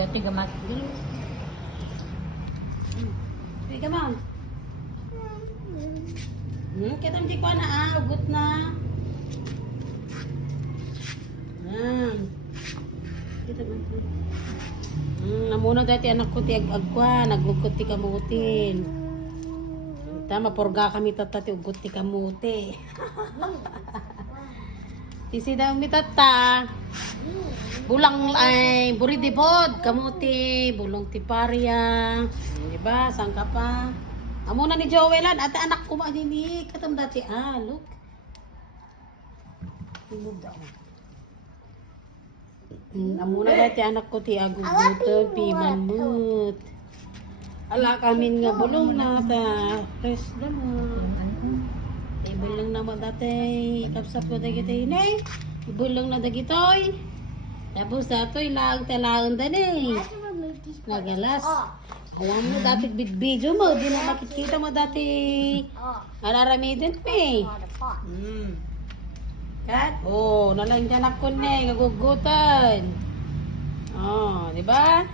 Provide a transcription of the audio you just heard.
Dati gamat. Hey, come on. Kita hindi ko na ugot na. Kita man. Namuna dati anak ko ti agagwa, nagugot ti kamutin. Tama porga kami tatati ugot ti kamuti. Isi daw mi tata. Bulang ay buri di bod, kamuti, bulong ti parya. Di ba? Sang ka pa? Amo na ni Joelan, ate anak ko maadini, katam dati look. Tingog daw. Amo na dati anak ko ti aguguton, pimanmut. Ala kamin nga bulong na ta, fresh naman. Ibulong naman dati, kapsat ko dagiti inay. Ibulong na dagitoy. Tapos datoy laang talaang dani. Nagalas. Alam mo dati video mo, di na makikita mo dati. Araramidin pa Kat? Oh, nalang dyan ako na, gagugutan. Oh, di ba?